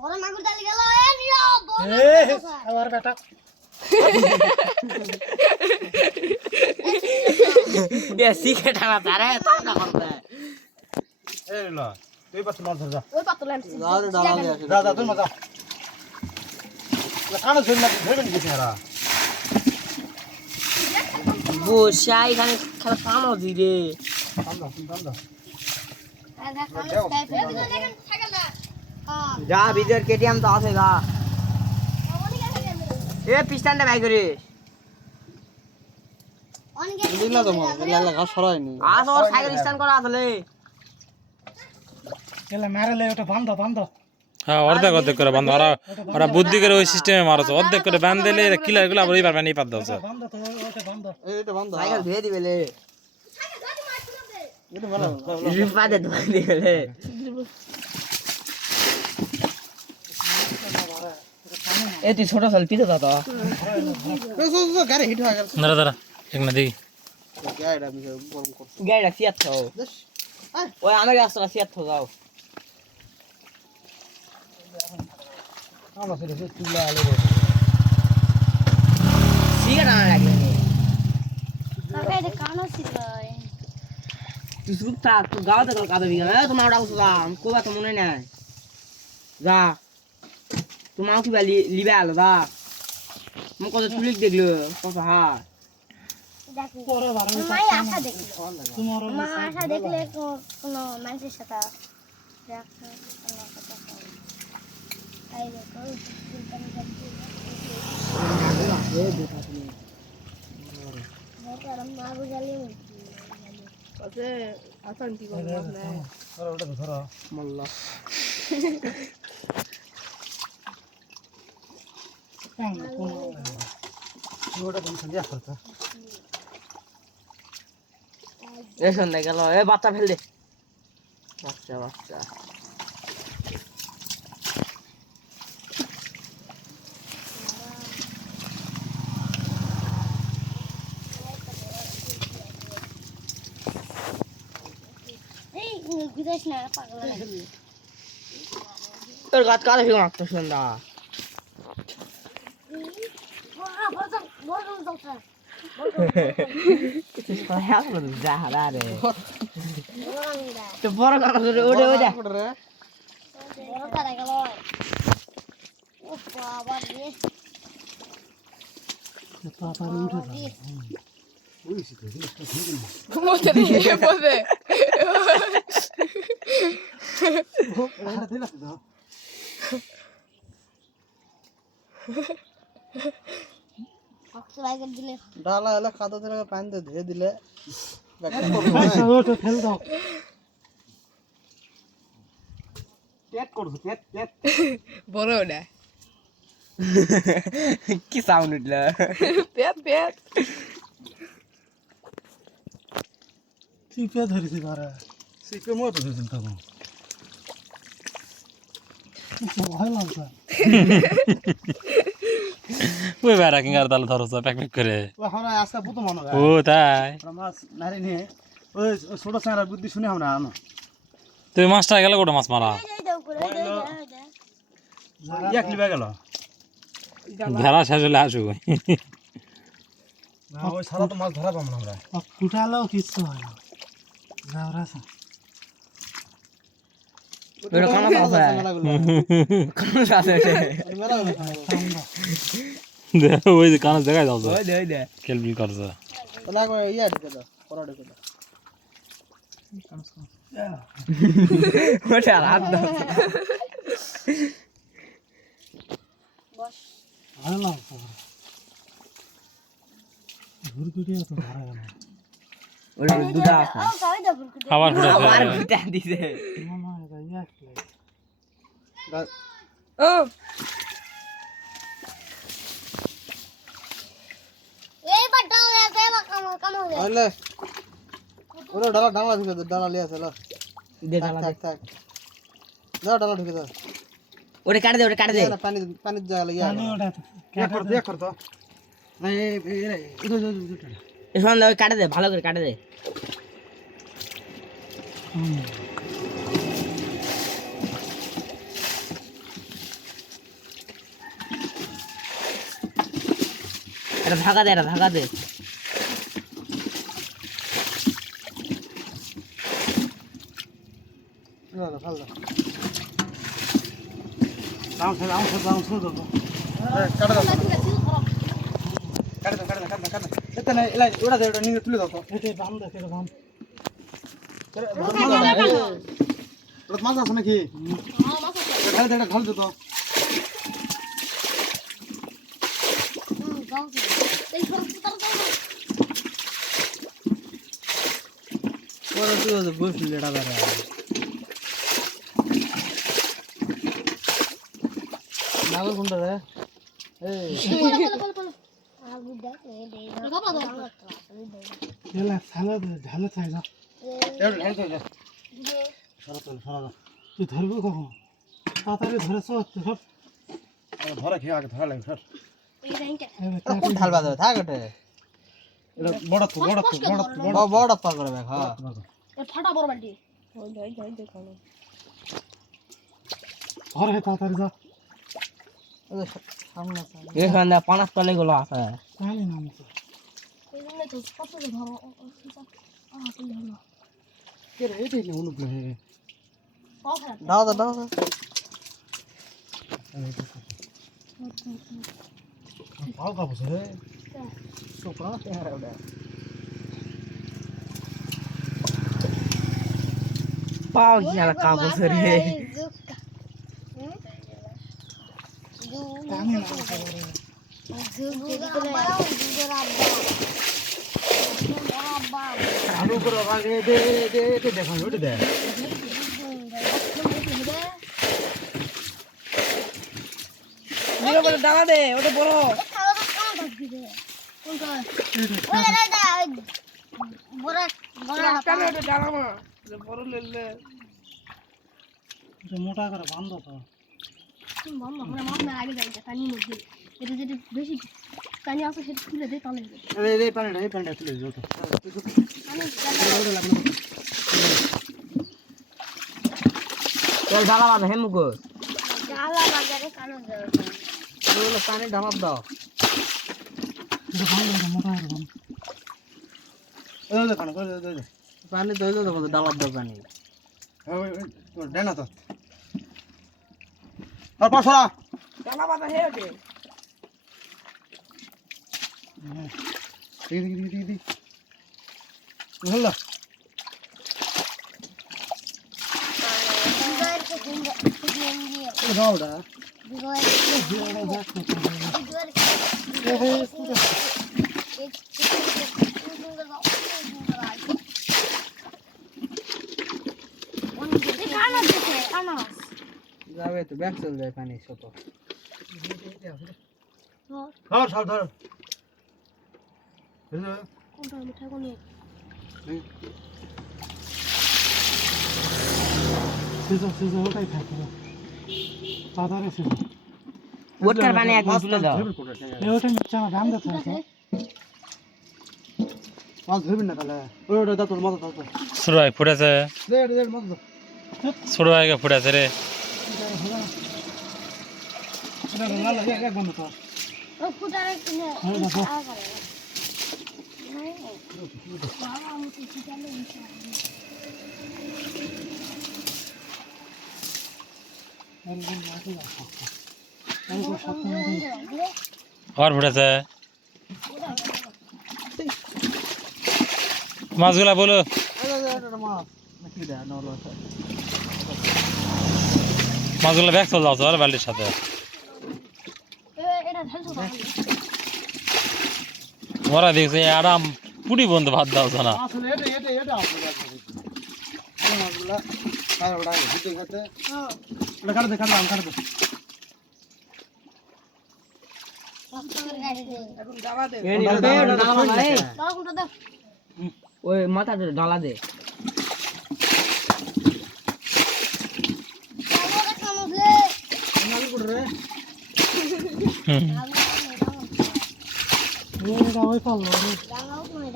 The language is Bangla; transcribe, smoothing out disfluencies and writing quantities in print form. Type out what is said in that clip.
বড় মাগুর ডালি গেল এ নিও বড় আবার বেটা এ সিকে টানা তারে তাটা করবে এই ল তুই পাত মাছ ধর যা ওই পাতল আনছি যাও রে ডালা নিয়ে আসে যা যা তুই মজা কানে ধরে না ধরে নি গেছে এরা বসা এখানে খেলা কামো দিরে বান্দা দেখেন সাইকেল না হ্যাঁ যা ভিতর কেটিএম তো আছে যা এ পিস্টনটা বাই করিস অনগে দিলা তো মাছ দিলা ঘাস সরাইনি আস ওর সাইকেল স্ট্যান্ড করা আসলে এলা মারলে ওটা বান্দা হ্যাঁ অর্ধেক অর্ধেক করে বান্ধ ওরা ওরা বুদ্ধি করে ওই সিস্টেমে মারছে অর্ধেক করে বান্ধ দিলে কিলার গুলো আবার পারবে না পাত দাও বান্দা তো ওটা বান্দা এইটা বান্দা সাইকেল ধুয়ে দিবে লে এটা ভালো রিপাদে ধুয়ে দিবে লে এ তুই ছোট সাল পিছে যা তো গাড়ি হিট হয়ে গেল দাঁড়া দাঁড়া এক না দেখি গাড়িটা আমি গরম করছি গাড়িটা সিয়াত থাও ওই আমার রাস্তা সিয়াত থাও যাও আমরা সেটা তুলা আলো সিগা না লাগলে কাকা এটা কানো ছিল তুই চুপ থাক তুই গাও দেখো কাদা বিঘা তোমার ওটা উঠো যা কোবা তো মনে নাই যা তোমার কি বালি লিবে আলো যা মো কত চুলিক দেখলো কত হা দেখো পরে বারণ মাই আশা দেখলো তোমার মা আশা দেখলে কোনো মানুষের সাথে দেখো কোনো কথা হয় আই দেখো মাগুর ডালি ওটা ধরো মোল্লা ওটা কোন সঞ্জয় করতে এ সন্ধ্যা গেল এ বাচ্চা ফেল দে বাচ্চা বাচ্চা এই গুদাস না পাগল লাগে তোর গাছ কালে ফিরে মারতো সন্ধ্যা বড় দরকার যা রে বড় তো বড় কাজ করে ওরে ওরে রে বড় তারা গেল ও বাবা রে পাপার উঠে যা ওই সিতে ঘুমোতে দিয়ে বসে এটা দিলা তো কক্সবাজার দিলে ডালা এলে কাদা দিলে পানি দিয়ে ধুয়ে দিলে ওটা ফেল দাও পেট করছো পেট বড় ওটা কি সাউন্ড উঠল পেট পেট চিপে ধরেছি বারে চিপে মতো ধরেছেন তখন ভয় লাগছে ওই বেড়া কিংগার তাহলে ধরছ প্যাক প্যাক করে ও আমরা আজকে প্রথম মনে হয় ও তাই আমরা মাছ নারী নিয়ে ওই ছোট স্যাংরার বুদ্ধি শুনে আমরা আনো তুই মাছটা গেলে গোটা মাছ মারা এই দাও করে এই দাও এক লিবা গেল ভেড়া শেষ হলে আসুক না ওই সারা তো মাছ ধরা পাবো না আমরা কুটালেও কিচ্ছু হয় না যাওরা ওটা কানা আছে কানা আছে ওই যে কানে দেখাই যাও ওই দে ওই দে খেলবি করছে তাহলে ইয়া ঢুকে দাও পড়া ঢুকে দাও ওটা রাত দাও ভালো লাগছে ঘুরঘুরিয়া তো ধরা গেল ওটা দুটা আছে ও কাই দাও বুরকুট আবার ফুটে আর ভিটা দিছে না না এটা ইয়াক ও এই বাটাও লে এবার কাম হবে আইলে ওরে ডালা ডালা ঢুকে দাও ডালা লিয়ে আসে লো দে ঢালা দে থাক দাও ডালা ঢুকে দাও ওটা কাট দে ওটা কাট দে পানি পানি জায়গা ইয়া পানি ওটা এক করতো এই এই এ সন্ধ্যা ওই কাটে দে ভালো করে কাটে দে এটা ঢাকা দে, এটা ঢাকা দে। দাদা ভাল দাও দাম ছেড়ে দেবো কাটা দাও এতে না এলাই ওটা দে ওটা নিয়ে তুলে দাও তো এটা দাম দেখে দাম ওটা মাছ আছে নাকি ঢাল দে ঢাল দে তো ওরা তুই ওদের বসলি এটা দাঁড়া নাগল কোনটা রে এই এলা সালা ঢালে চাই যা এটা ঢাল দে সরা তুই ধরবো কখন তাড়াতাড়ি ধরে সব ধরে খেয়ে আগে ধরা লাগে স্যার এবার কোন ঢাল বাজে থাক এটা এটা বড় তো বড় পা করে দেখ হ্যাঁ ফাটা বড় বালতি ধরে তাড়াতাড়ি যা সামনে এখানে 5 তলে গুলো আছে। তাহলে নাম তো এই জন্য তো কত ধরো তুই হলো কে রে এটা কি অনুপ্লে হে কথা দাও দাও পাও কাবো রে সোপরা তেরা ওটা পাও গিয়া কাগজ রে। আমি না আলু করে আগে দে দে দে দেখো ওটা দে নিয়ে বলে ঢাকা দে, ওটা বড়। এটা মোটা করে বাঁধো তো যেটা বেশি পানি আছে সেটা তুলে দে তাহলে এই পানিটা তুলে দাও তো তেল ঢালা বাদ হে মুগো। জ্বালা বাজারে কানো যাবে ওগুলো পানি ঢালা দাও। এটা বাঁধো মোটা করে বাঁধো এই দে কানে দে পানি দই দাও তো ঢালা দাও পানি। ওই দে না তো আর পাছরা ঢালা বাদ হে ওকে। দি হল্লা দাওড়া যাবে তো ব্যাক চল যায় পানি ছোট। ধর সব ধর সিজো ওটাই থাকে তাড়াতাড়ি সিজো ওটার পানি একদম তুলে দাও। ওটা মিচ্ছা না গান দিতে আছে মাছ ধরবি না তাহলে ওটা দাও তোর মাথা দাও তো ছোট ভাই ফুটেছে, দে দে মাছ দাও ছোট ভাইকে ফুটেছে রে। এটা লাল এক বন্ধ তো ও ফুটারে কিনে হ্যাঁ দেখো বাবা মুতি চিটালে একদম মাটি রাখো আর ফুটেছে মাছগুলা বলো। এটা মাছ নাকি দে নলো মাছগুলো ব্যাগ চল যাও বাল্টির সাথে। এটা ঢালছো ওরা দেখছে আরাম পুরি বন্ধ ভাত দাও না। আসলে এটা আসলে এই মাছগুলা আর ওটা ভিতরে খেতে এটা কাট দে এখন ঢালা দে। দাও কোনটা দাও ওই মাথা ধরে ঢালা দে। দাও কানো দে নাল কুড়রে হুম এটা ওই পাল্লো দাও কোনে